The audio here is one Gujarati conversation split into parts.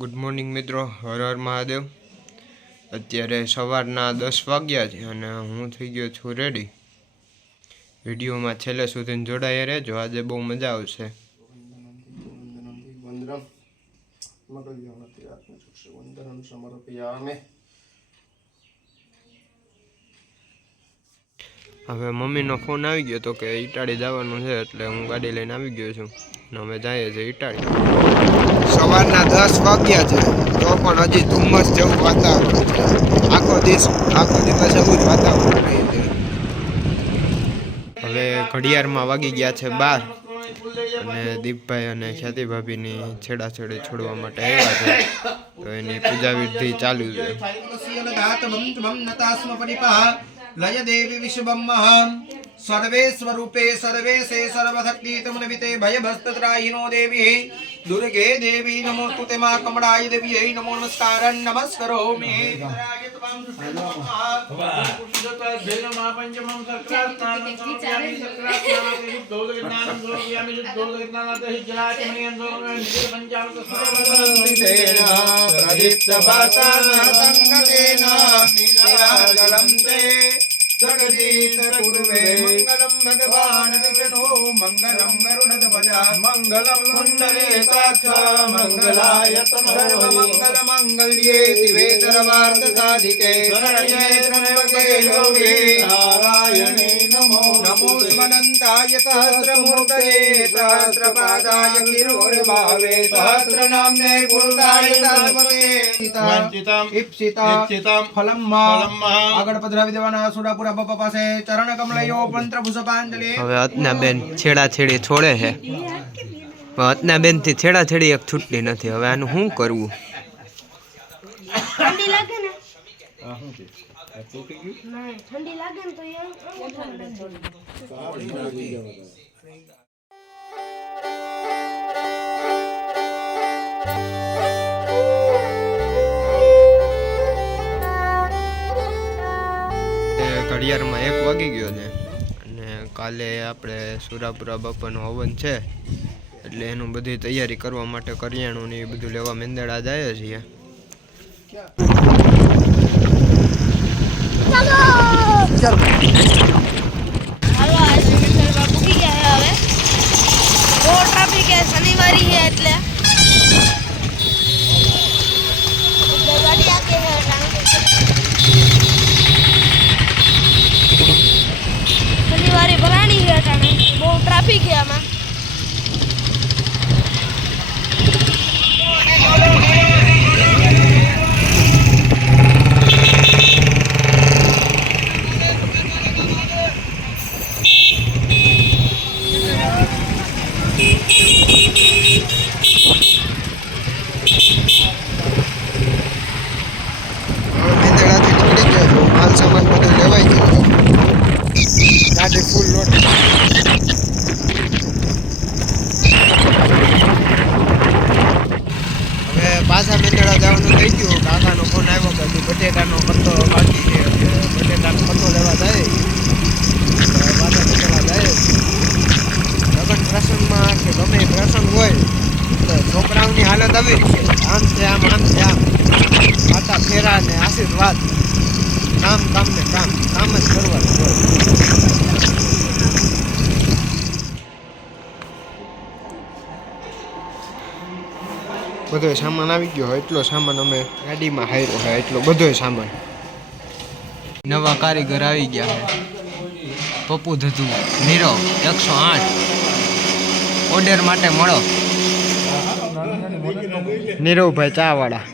ગુડ મોર્નિંગ મિત્રો, હર હર મહાદેવ। અત્યારે સવારના 10 વાગ્યા છે અને હું થઈ ગયો છું રેડી। વિડીયોમાં છેલ્લે સુધી જોડાયા રહેજો, આજે બહુ મજા આવશે। હવે મમ્મીનો ફોન આવી ગયો તો કે ઇટાળી જવાનું છે, એટલે હું ગાડી લઈને આવી ગયો છું ને અમે જઈએ છીએ ઇટાળી। સવારના 10 વાગ્યા છે તો પણ હજી ધુમ્મસ જેવું વાતાવરણ છે। આખો દિવસ એવું જ વાતાવરણ રહે છે। હવે ઘડિયાળમાં વાગી ગયા છે 12 અને દીપભાઈ અને ખ્યાતિ ભાભીની છેડાછેડી છોડવા માટે આવ્યા છે, તો એની પૂજા વિધિ ચાલુ છે। लय देवी विश्वब्रह्मं सर्वे स्वरूपे सर्वेशे सर्वशक्ति तमनविते भयभस्तत्राहिनो देवी दुर्गे देवी नमोस्तुते मा कमलाय देवी नमो नमस्कारं नमस्करोमि। जगदीश पूर्वे मंगलम भगवान विष्णु मंगलम गरुड़ध्वज मंगलम कुंडलेताक्ष मंगलाय सर्व मंगल मंगल्ये शिवे सर्वार्थ साधिके शरण्ये त्र्यंबके गौरी नारायणे नमो नमोऽस्मदन्ताय सहस्रमूर्तये सहस्रपादाय किरूरभावे सहस्रनाम्ने पुरुषाय तस्मते इप्सिता फलं આગળ પધરાવી દેવાના સુડાપુરા બાપા પાસે ચરણ કમલયો મંત્ર પુષ્પાંજલિ। હવે અતનાબેન છેડાછેડી છોડે છે, પણ અતનાબેન થી છેડાછેડી એક છૂટતી નથી। હવે આનું શું કરવું? ઠંડી લાગે ને શું છે તૂટી ગયું ના ઠંડી લાગે ને તો એ ઘડિયાળમાં 1 વાગી ગયો છે અને કાલે આપણે સુરાપુરા બાપાનો હવન છે, એટલે એનું બધી તૈયારી કરવા માટે કરિયાણું ને એ બધું લેવા મેંદડા જાય છીએ। શનિવારી है એટલે शनिवारी भरानी है अटाणे बहुत ट्रैफिक है आमा। માલ સામાન બધું લેવાઈ ગયો, ગાડી ફૂલ લોડ। હવે પાછા મેંદડા જવાનું થઈ ગયું। કાકાનો ફોન આવ્યો કે બટેટાનો પત્તો બાકી છે, બટેટાનો પત્તો લેવા જાય। પાછા મેંદડા જાય લગ્ન પ્રસંગમાં કે ગમે પ્રસંગ હોય તો છોકરાઓની હાલત આવી છે, આમ છે આમ આમ છે આમ, પાટા ફેરા ને આશીર્વાદ, કામ કામ ને કામ કામ જ કરવાનું હોય। બધો સામાન આવી ગયો, એટલો સામાન અમે ગાડીમાં હાર્યો છે, એટલો બધો સામાન। નવા કારીગર આવી ગયા છે, પપ્પુ ધધુ નીરવ 108 ઓર્ડર માટે મળો। નીરવભાઈ ચા વાળા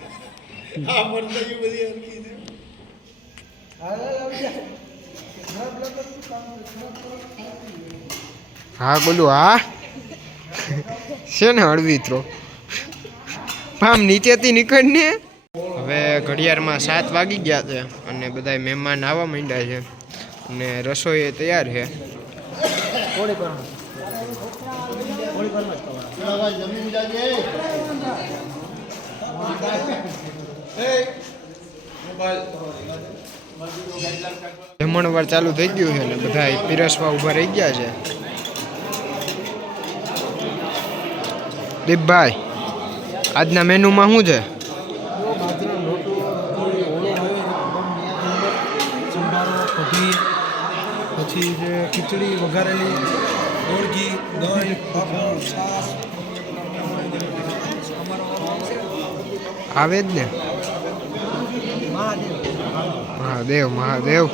હા બોલું હા છે ને હળવીત્રો આમ નીચેથી નીકળને। હવે ઘડિયાળમાં 7 વાગી ગયા છે અને બધા મહેમાન આવવા માંડ્યા છે અને રસોઈ તૈયાર છે। જમણવાર ચાલુ થઈ ગયું છે ને બધા પીરસવા ઊભા રહી ગયા છે। દીપભાઈ આજના મેનુમાં શું છે? બાજરાનો રોટલો, ઓળો હોય, સંભારો, કઢી, પછી જે ખીચડી વઘારેલી, ઓળગી, દહીં, પાપડ, છાશ. આવે જ ને. મહાદેવ મહાદેવ.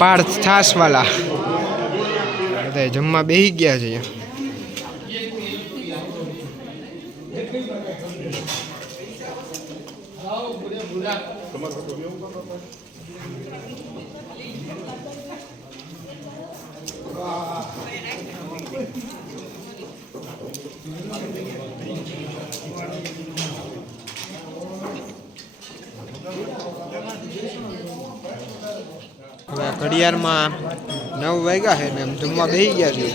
પાર્થ છાસવાલા બધા જમવા બેસી ગયા છે. હવે ઘડિયાળમાં 9 વાગ્યા છે ને એમ જમવા બેસી ગયા છે.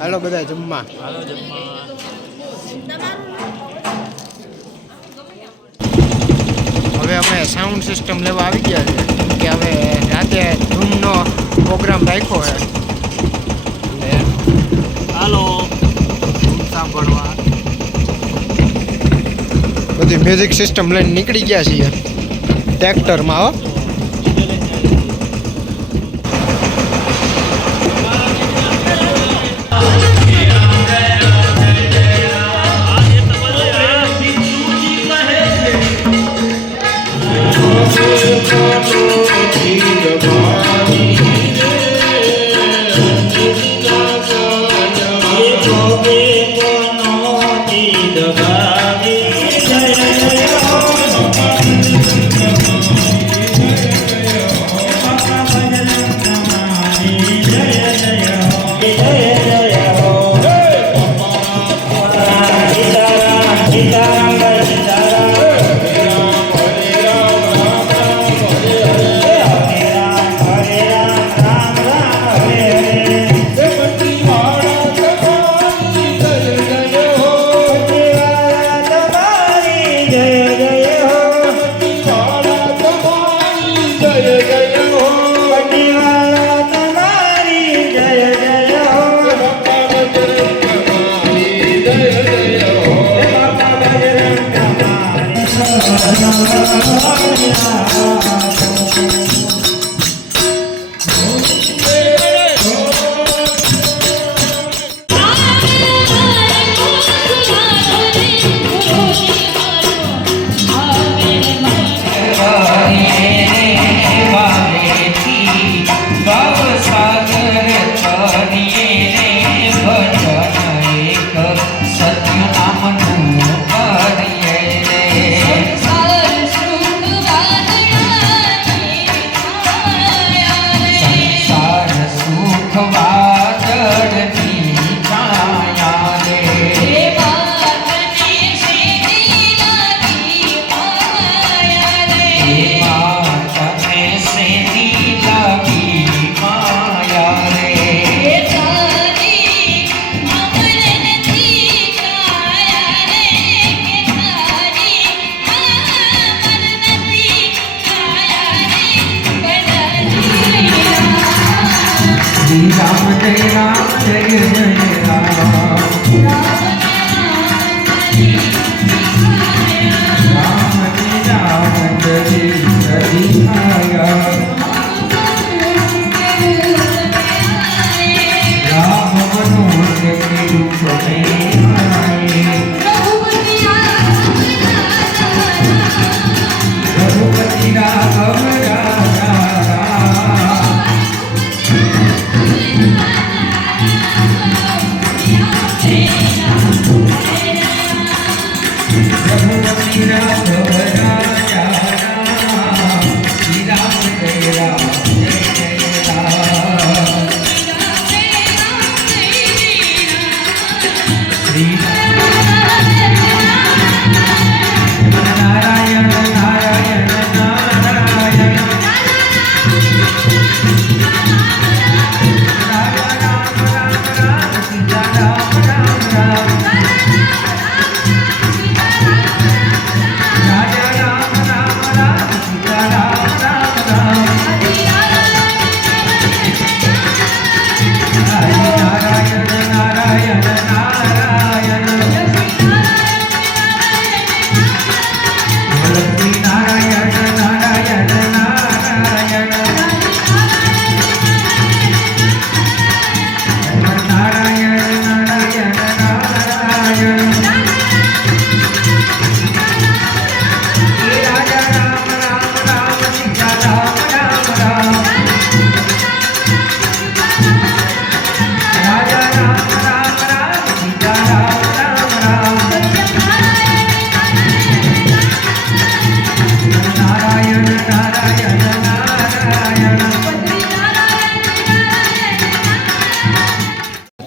હાલો બધા જમવા. હવે અમે સાઉન્ડ સિસ્ટમ લેવા આવી ગયા છે કે હવે રાતે ધૂમનો પ્રોગ્રામ રાખ્યો છે. હાલો સાંભળવા બધી મ્યુઝિક સિસ્ટમ લઈને નીકળી ગયા છીએ ટ્રેક્ટરમાં. હો Hare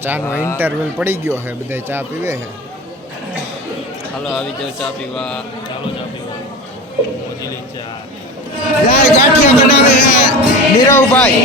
ચાનો ઇન્ટરવલ પડી ગયો છે, બધા ચા પીવે છે. હાલો આવી જાઓ ચા પીવા. ચાલો ચા પીવા. મોજીલી ચા. લાય ગાંઠિયા બનાવે છે નીરવભાઈ.